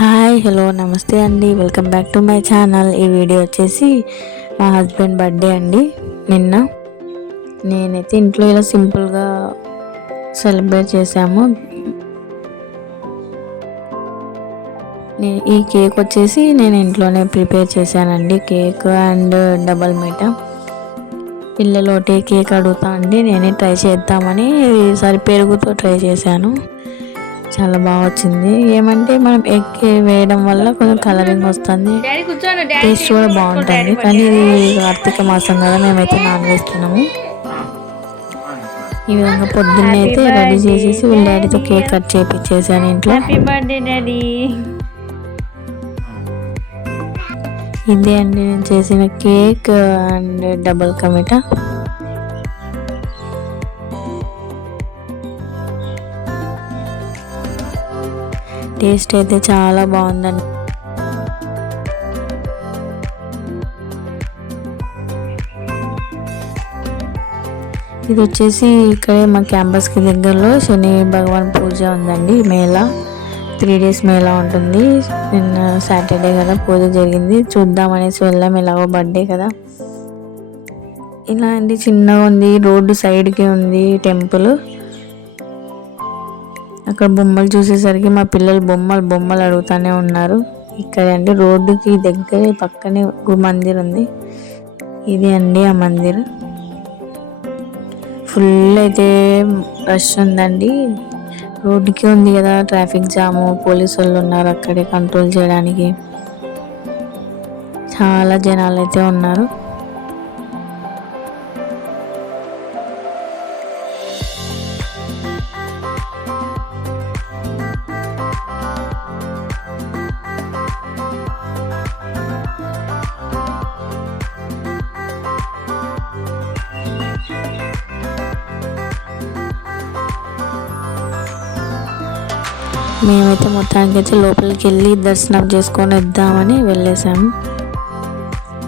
Hi hello నమస్తే అండి, welcome back to my channel. ఈ వీడియో వచ్చేసి మా హస్బెండ్ బర్త్డే అండి. నిన్న నేనైతే ఇంట్లో ఇలా సింపుల్గా సెలబ్రేట్ చేశాము. ఈ కేక్ వచ్చేసి నేను ఇంట్లోనే ప్రిపేర్ చేశానండి. కేక్ అండ్ డబల్ మీటా. పిల్లలు ఒకటే కేక్ అడుగుతా అండి, నేనే ట్రై చేద్దామని ఈసారి పెరుగుతో ట్రై చేశాను. చాలా బాగా వచ్చింది. ఏమంటే మనం ఎగ్ వేయడం వల్ల కొంచెం కలరింగ్ వస్తుంది, టేస్ట్ కూడా బాగుంటుంది. కానీ ఇది కార్తీక మాసం కదా, మేమైతే నాన్ వెజ్ తినము. ఈ విధంగా పొద్దున్నే అయితే రెడీ చేసేసి వీళ్ళ డాడీతో కేక్ కట్ చేయించేసాను ఇంట్లో. ఇదే అండి నేను చేసిన కేక్ అండ్ డబుల్ కమిటా. టేస్ట్ అయితే చాలా బాగుందండి. ఇది వచ్చేసి ఇక్కడే మా క్యాంపస్కి దగ్గరలో శని భగవాన్ పూజ ఉందండి. మేళా 3 days మేళా ఉంటుంది. నిన్న సాటర్డే కదా పూజ జరిగింది, చూద్దామనేసి వెళ్ళాం. ఎలాగో బర్త్డే కదా. ఇలా అండి చిన్నగా ఉంది, రోడ్డు సైడ్కి ఉంది టెంపుల్. అక్కడ బొమ్మలు చూసేసరికి మా పిల్లలు బొమ్మలు అడుగుతూనే ఉన్నారు. ఇక్కడ అండి రోడ్డుకి దగ్గరే పక్కనే మందిర్ ఉంది. ఇది అండి ఆ మందిర్. ఫుల్ అయితే రష్ ఉందండి. రోడ్డుకి ఉంది కదా, ట్రాఫిక్ జాము, పోలీసు వాళ్ళు ఉన్నారు అక్కడే కంట్రోల్ చేయడానికి. చాలా జనాలు అయితే ఉన్నారు. మేమైతే మొత్తానికి అయితే లోపలికి వెళ్ళి దర్శనం చేసుకొని వద్దామని వెళ్ళేసాము.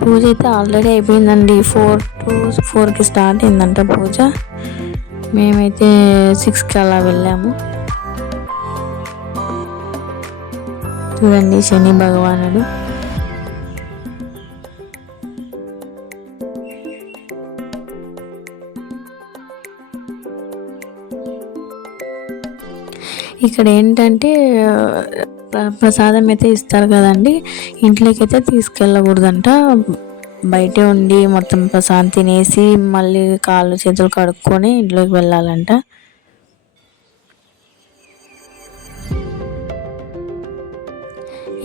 పూజ అయితే ఆల్రెడీ అయిపోయిందండి. 4 to 4కి స్టార్ట్ అయిందంట పూజ. మేమైతే 6కి అలా వెళ్ళాము. చూడండి శని భగవానుడు. ఇక్కడ ఏంటంటే ప్రసాదం అయితే ఇస్తారు కదండి, ఇంట్లోకి అయితే తీసుకెళ్ళకూడదంట. బయటే ఉండి మొత్తం ప్రసాదం తినేసి మళ్ళీ కాళ్ళు చేతులు కడుక్కొని ఇంట్లోకి వెళ్ళాలంట.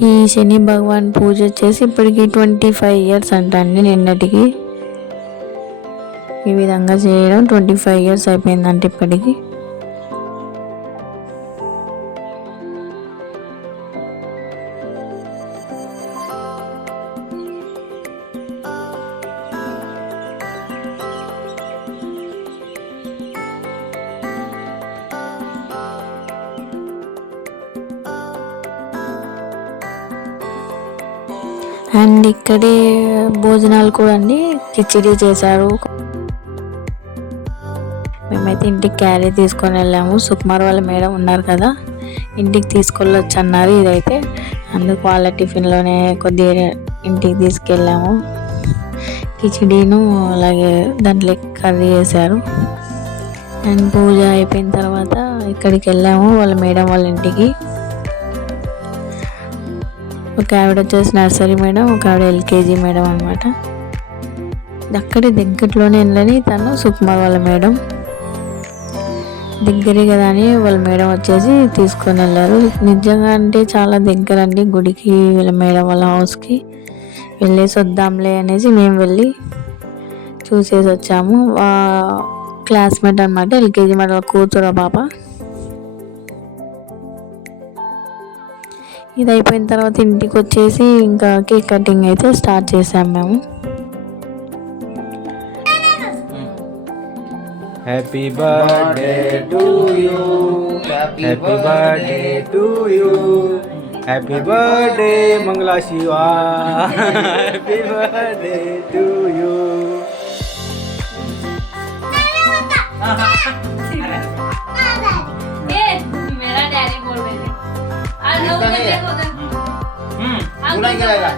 ఈ శని భగవాన్ పూజ వచ్చేసి ఇప్పటికి 25 years అంట అండి. నిన్నటికి ఈ విధంగా చేయడం 25 years అయిపోయిందంట ఇప్పటికి. అండ్ ఇక్కడే భోజనాలు కూడా అండి, కిచిడి చేశారు. మేమైతే ఇంటికి క్యారీ తీసుకొని వెళ్ళాము. సుకుమార్ వాళ్ళ మేడం ఉన్నారు కదా, ఇంటికి తీసుకెళ్ళొచ్చు అన్నారు. ఇదైతే అందుకు వాళ్ళ టిఫిన్లోనే కొద్దిగా ఇంటికి తీసుకెళ్ళాము. కిచిడీను అలాగే దాంట్లో కర్రీ చేశారు. అండ్ పూజ అయిపోయిన తర్వాత ఇక్కడికి వెళ్ళాము వాళ్ళ మేడం వాళ్ళ ఇంటికి. ఒక ఆవిడ వచ్చేసి నర్సరీ మేడం, ఒక ఆవిడ LKG మేడం అనమాట. అక్కడే దగ్గరలోనే వెళ్ళని తను సుకుమార్ వాళ్ళ మేడం. దగ్గరే కదా అని వాళ్ళ మేడం వచ్చేసి తీసుకొని వెళ్ళారు. నిజంగా అంటే చాలా దగ్గర అండి గుడికి, వీళ్ళ మేడం వాళ్ళ హౌస్కి. వెళ్ళేసి వద్దాంలే అనేసి మేము వెళ్ళి చూసేసి వచ్చాము. క్లాస్మేట్ అనమాట, LKG మేడం కూతురు పాప. ఇది అయిపోయిన తర్వాత ఇంటికి వచ్చేసి ఇంకా కేక్ కటింగ్ అయితే స్టార్ట్ చేసాం మేము. Happy birthday to you, happy birthday to you, happy birthday Mangala Shiva, happy birthday to you. मेरा डैडी बोल रहे थे। तू नहीं गिराएगा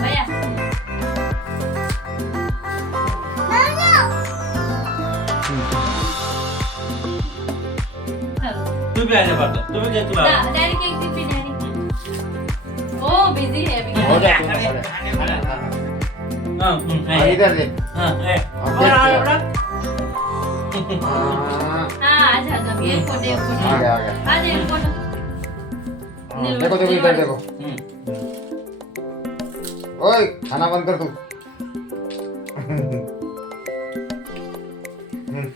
भैया तू भी आने बात तू भी क्या तू डैडी केक दीपी डैडी ओ बिजी है अभी हो जा तू हां इधर दे हां ए अब और आ देख बड़ा हाँ हां आजा आजा ये फोटो आ गया आ गया आजा ये फोटो देखो देखो इधर देखो ओए खाना बंद कर तू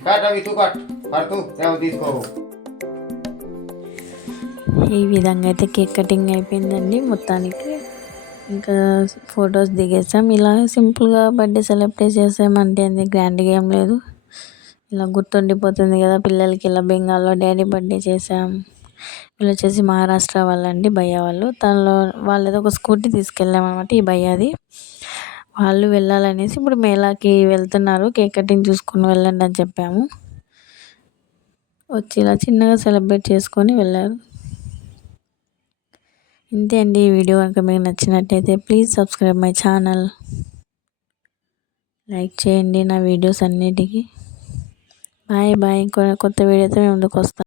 काट अभी तू काट और तू क्या తీసుకో ఈ విధంగా అయితే కేక్ కటింగ్ అయిపోయిందండి మొత్తానికి. ఇంకా ఫొటోస్ దిగేసాం. ఇలా సింపుల్గా బర్త్డే సెలబ్రేట్ చేసామంటే అది గ్రాండ్గా ఏం లేదు, ఇలా గుర్తుండిపోతుంది కదా పిల్లలకి. ఇలా బెంగాల్లో డాడీ బర్త్డే చేసాం. వీళ్ళు వచ్చేసి మహారాష్ట్ర వాళ్ళండి, భయ్య వాళ్ళు. వాళ్ళేదో ఒక స్కూటీ తీసుకెళ్ళామన్నమాట ఈ భయ్యాది. వాళ్ళు వెళ్ళాలనేసి ఇప్పుడు మేళాకి వెళ్తున్నారు, కేక్ కటింగ్ చూసుకొని వెళ్ళండి అని చెప్పాము. వచ్చి ఇలా చిన్నగా సెలబ్రేట్ చేసుకొని వెళ్ళారు. ఇంతే అండి. ఈ వీడియో కనుక మీకు నచ్చినట్టయితే please subscribe my channel, like చేయండి నా వీడియోస్ అన్నిటికీ. Bye bye. కొత్త వీడియోతో మేము ముందుకు వస్తాం.